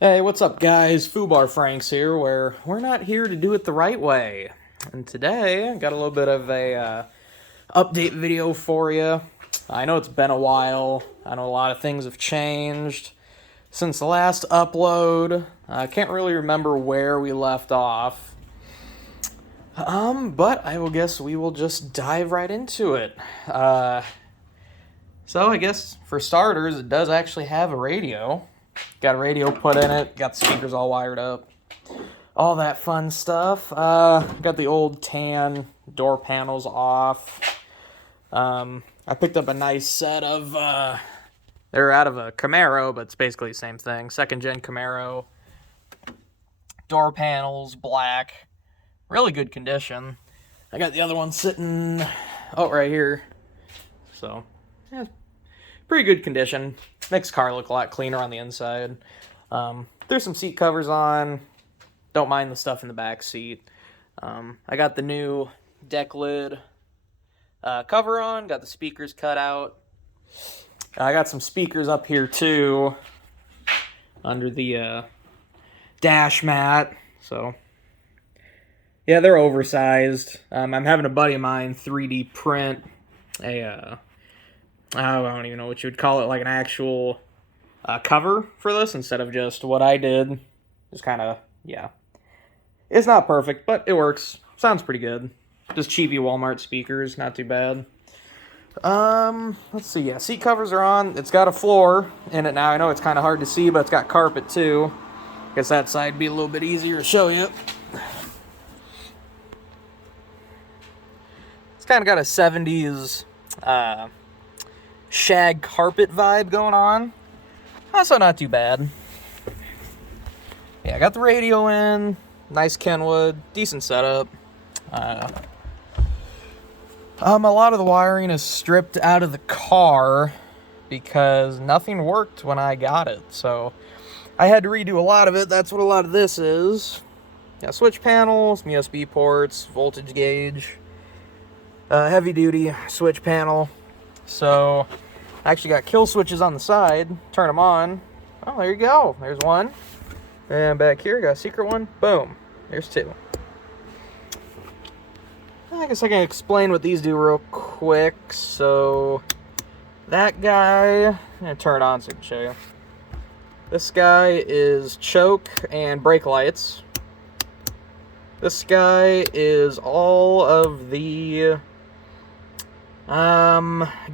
Hey, what's up, guys? Foobar Franks here, where we're not here to do it the right way. And today, I got a little bit of a update video for you. I know it's been a while. I know a lot of things have changed since the last upload. I can't really remember where we left off. But I will guess we will just dive right into it. So I guess for starters, it does actually have a radio. Got a radio put in it, got the speakers all wired up, all that fun stuff. Got the old tan door panels off. I picked up a nice set of, they're out of a Camaro, but it's basically the same thing. Second gen Camaro. Door panels, black. Really good condition. I got the other one sitting, right here. So, yeah, pretty good condition. Makes the car look a lot cleaner on the inside. There's some seat covers on. Don't mind the stuff in the back seat. I got the new deck lid cover on. Got the speakers cut out. I got some speakers up here too, under the dash mat. So, yeah, they're oversized. I'm having a buddy of mine 3D print I don't even know what you would call it, like an actual cover for this instead of just what I did. Just kind of, yeah. It's not perfect, but it works. Sounds pretty good. Just cheapy Walmart speakers, not too bad. Let's see, yeah, seat covers are on. It's got a floor in it now. I know it's kind of hard to see, but it's got carpet too. Guess that side would be a little bit easier to show you. It's kind of got a 70s, shag carpet vibe going on. Also not too bad. Yeah, I got the radio in. Nice Kenwood. Decent setup. A lot of the wiring is stripped out of the car because nothing worked when I got it. So I had to redo a lot of it. That's what a lot of this is. Yeah, switch panels, USB ports, voltage gauge, heavy duty switch panel. So, I actually got kill switches on the side. Turn them on. Oh, there you go. There's one. And back here, got a secret one. Boom. There's two. I guess I can explain what these do real quick. So, that guy, I'm going to turn it on so I can show you. This guy is choke and brake lights. This guy is all of the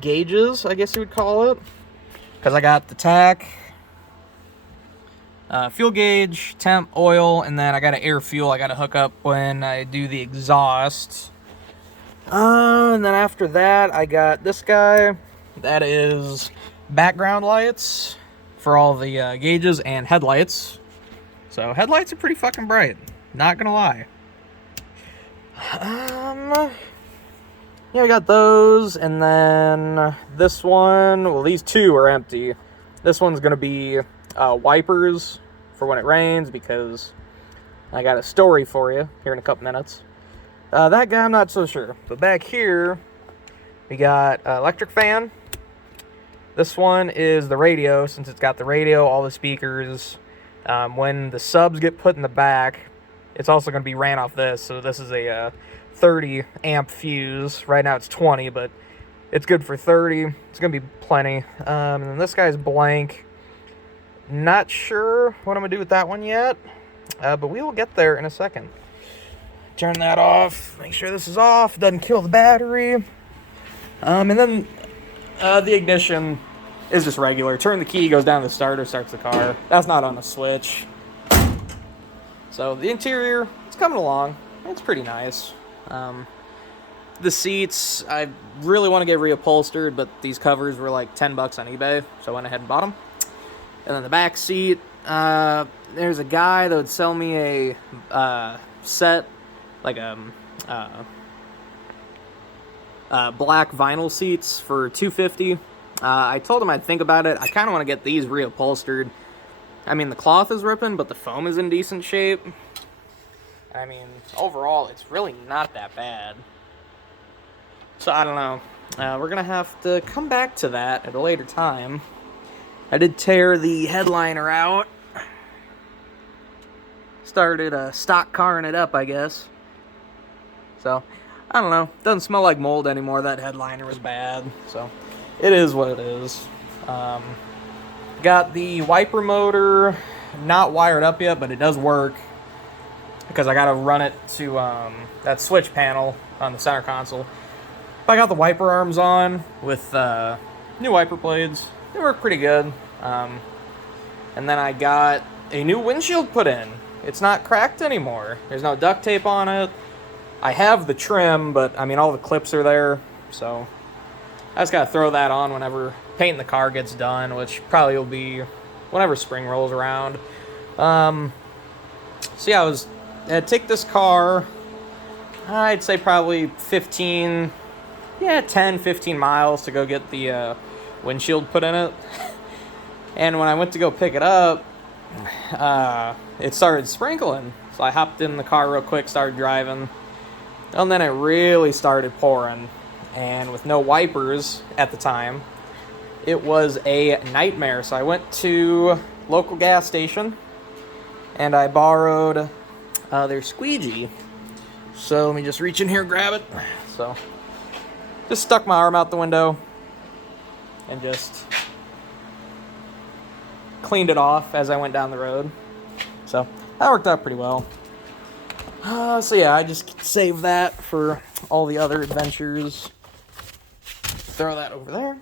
gauges, I guess you would call it, because I got the tack, fuel gauge, temp, oil, and then I got an air fuel I got to hook up when I do the exhaust. And then after that, I got this guy. That is background lights for all the gauges and headlights. So headlights are pretty fucking bright, not gonna lie. Yeah, I got those, and then this one, well, these two are empty. This one's going to be wipers for when it rains, because I got a story for you here in a couple minutes. That guy, I'm not so sure. But back here, we got electric fan. This one is the radio, since it's got the radio, all the speakers. When the subs get put in the back, it's also going to be ran off this, so this is a 30 amp fuse. Right now it's 20, but it's good for 30. It's gonna be plenty. And then this guy's blank. Not sure what I'm gonna do with that one yet, but we will get there in a second. Turn that off. Make sure this is off. Doesn't kill the battery. And then the ignition is just regular. Turn the key, goes down to the starter, starts the car. That's not on a switch. So the interior, it's coming along. It's pretty nice. The seats, I really want to get reupholstered, but these covers were like $10 on eBay, so I went ahead and bought them. And then the back seat, there's a guy that would sell me a set, like black vinyl seats for $250. I told him I'd think about it. I kind of want to get these reupholstered. I mean, the cloth is ripping, but the foam is in decent shape. I mean, overall, it's really not that bad. So, I don't know. We're going to have to come back to that at a later time. I did tear the headliner out. started stock carring it up, I guess. So, I don't know. Doesn't smell like mold anymore. That headliner was bad. So, it is what it is. Got the wiper motor not wired up yet, but it does work. Because I got to run it to that switch panel on the center console. But I got the wiper arms on with new wiper blades. They work pretty good. And then I got a new windshield put in. It's not cracked anymore. There's no duct tape on it. I have the trim, but I mean all the clips are there. So I just got to throw that on whenever painting the car gets done, which probably will be whenever spring rolls around. So yeah, I'd take this car, I'd say probably 10, 15 miles to go get the windshield put in it. And when I went to go pick it up, it started sprinkling. So I hopped in the car real quick, started driving. And then it really started pouring. And with no wipers at the time, it was a nightmare. So I went to local gas station and I borrowed their squeegee. So let me just reach in here and grab it. So just stuck my arm out the window and just cleaned it off as I went down the road. So that worked out pretty well. So yeah, I just saved that for all the other adventures. Throw that over there.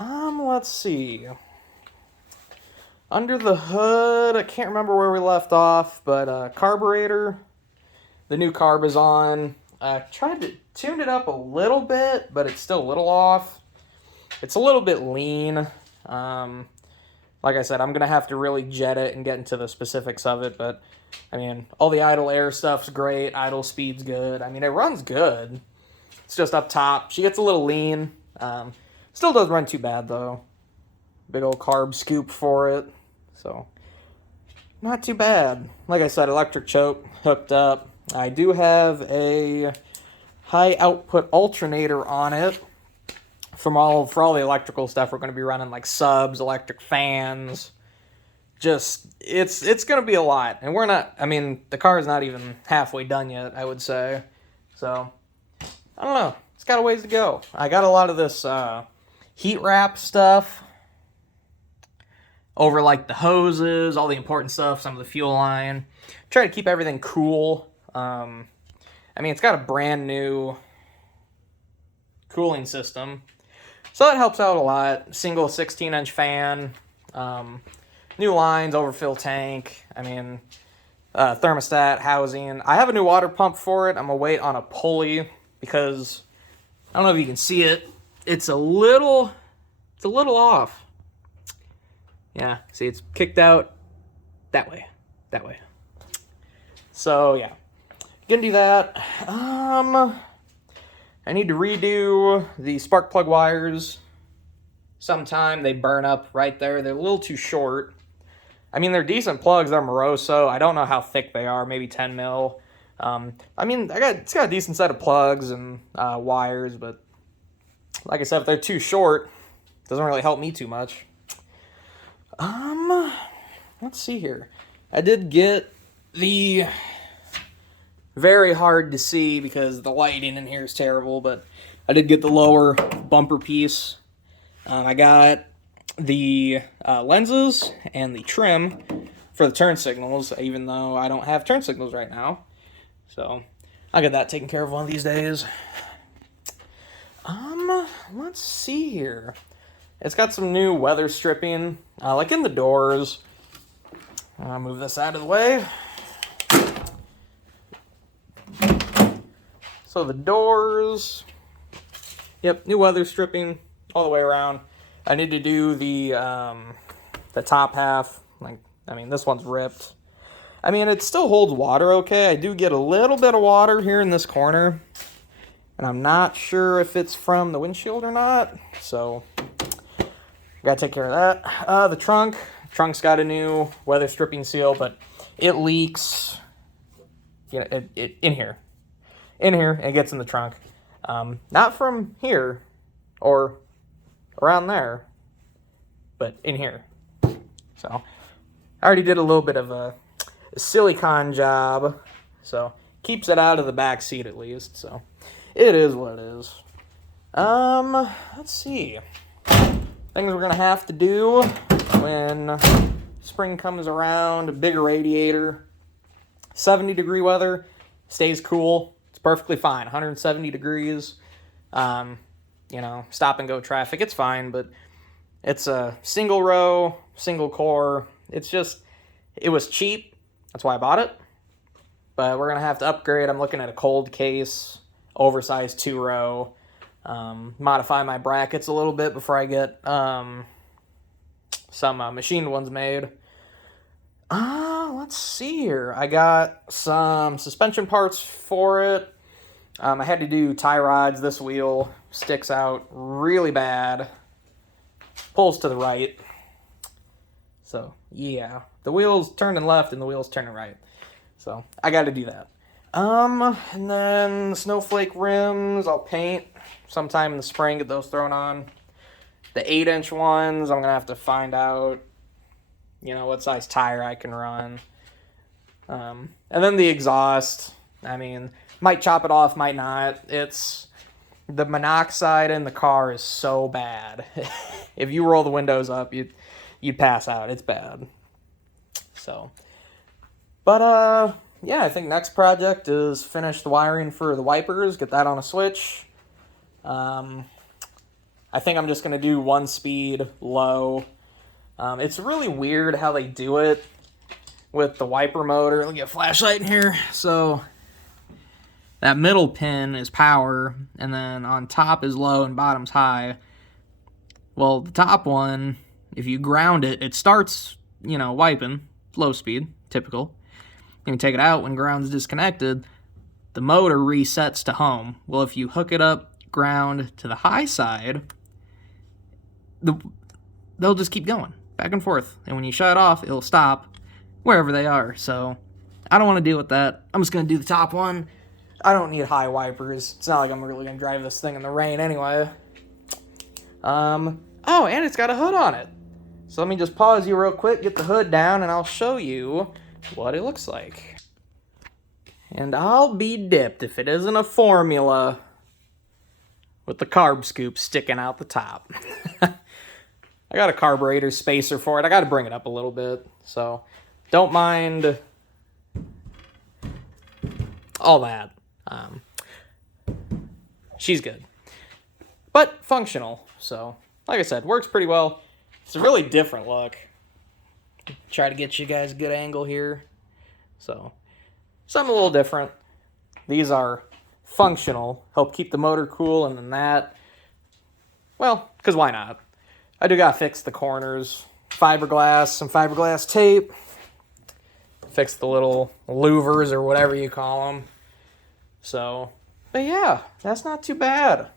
Let's see. Under the hood, I can't remember where we left off, but carburetor, the new carb is on. I tried to tune it up a little bit, but it's still a little off. It's a little bit lean. Like I said, I'm going to have to really jet it and get into the specifics of it, but I mean, all the idle air stuff's great, idle speed's good. I mean, it runs good. It's just up top. She gets a little lean. Still doesn't run too bad, though. Big old carb scoop for it. So, not too bad. Like I said, electric choke hooked up. I do have a high output alternator on it. For all the electrical stuff, we're going to be running like subs, electric fans. Just, it's going to be a lot. And the car is not even halfway done yet, I would say. So, I don't know. It's got a ways to go. I got a lot of this heat wrap stuff over like the hoses, all the important stuff, some of the fuel line. Try to keep everything cool. It's got a brand new cooling system. So that helps out a lot. Single 16-inch fan, new lines, overfill tank, thermostat, housing. I have a new water pump for it. I'm going to wait on a pulley because, I don't know if you can see it, it's a little off. Yeah, see, it's kicked out that way. So, yeah. Gonna do that. I need to redo the spark plug wires sometime. They burn up right there. They're a little too short. They're decent plugs. They're Moroso. I don't know how thick they are. Maybe 10 mil. It's got a decent set of plugs and wires, but like I said, if they're too short, it doesn't really help me too much. Let's see here. I did get the very hard to see because the lighting in here is terrible, but I did get the lower bumper piece. I got the lenses and the trim for the turn signals, even though I don't have turn signals right now. So I'll get that taken care of one of these days. Let's see here. It's got some new weather stripping, like in the doors. I'll move this out of the way. So the doors, yep, new weather stripping all the way around. I need to do the top half. This one's ripped. It still holds water okay. I do get a little bit of water here in this corner, and I'm not sure if it's from the windshield or not. So gotta take care of that. The trunk's got a new weather stripping seal, but it leaks. In here. It gets in the trunk. Not from here or around there, but in here. So I already did a little bit of silicone job. So, keeps it out of the back seat at least. So, it is what it is. Let's see. Things we're going to have to do when spring comes around. A bigger radiator. 70-degree weather. Stays cool. It's perfectly fine. 170 degrees. You know, stop and go traffic. It's fine, but it's a single row, single core. It's just, it was cheap. That's why I bought it. But we're going to have to upgrade. I'm looking at a cold case, oversized 2-row. Modify my brackets a little bit before I get some machined ones made. Let's see here. I got some suspension parts for it. I had to do tie rods. This wheel sticks out really bad. Pulls to the right. So, yeah. The wheel's turning left and the wheel's turning right. So, I got to do that. And then snowflake rims, I'll paint sometime in the spring, get those thrown on. The 8-inch ones, I'm going to have to find out, you know, what size tire I can run. And then the exhaust, I mean, might chop it off, might not. It's, the monoxide in the car is so bad. If you roll the windows up, you'd pass out. It's bad. So, but, yeah, I think next project is finish the wiring for the wipers, get that on a switch. I think I'm just going to do 1-speed, low. It's really weird how they do it with the wiper motor. Let me get a flashlight in here. So, that middle pin is power, and then on top is low and bottom's high. Well, the top one, if you ground it, it starts, you know, wiping, low speed, typical. You can take it out when ground's disconnected, the motor resets to home. Well, if you hook it up ground to the high side, they'll just keep going back and forth. And when you shut it off, it'll stop wherever they are. So I don't want to deal with that. I'm just going to do the top one. I don't need high wipers. It's not like I'm really going to drive this thing in the rain anyway. Oh, and it's got a hood on it. So let me just pause you real quick, get the hood down, and I'll show you what it looks like. And I'll be dipped if it isn't a formula with the carb scoop sticking out the top. I got a carburetor spacer for it. I got to bring it up a little bit, so don't mind all that. She's good, but functional. So, like I said, works pretty well. It's a really different look. Try to get you guys a good angle here. So, something a little different. These are functional, help keep the motor cool, and then that, well, because why not? I do gotta fix the corners, fiberglass, some fiberglass tape, fix the little louvers or whatever you call them. So, but yeah, that's not too bad.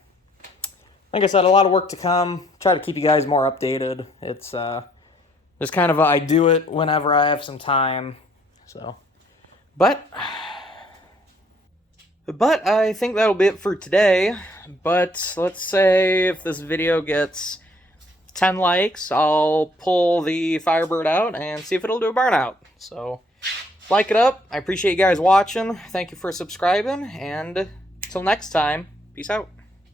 Like I said, a lot of work to come. Try to keep you guys more updated. It's just kind of I do it whenever I have some time. So, but I think that'll be it for today. But let's say if this video gets 10 likes, I'll pull the Firebird out and see if it'll do a burnout. So, like it up. I appreciate you guys watching. Thank you for subscribing. And until next time, peace out.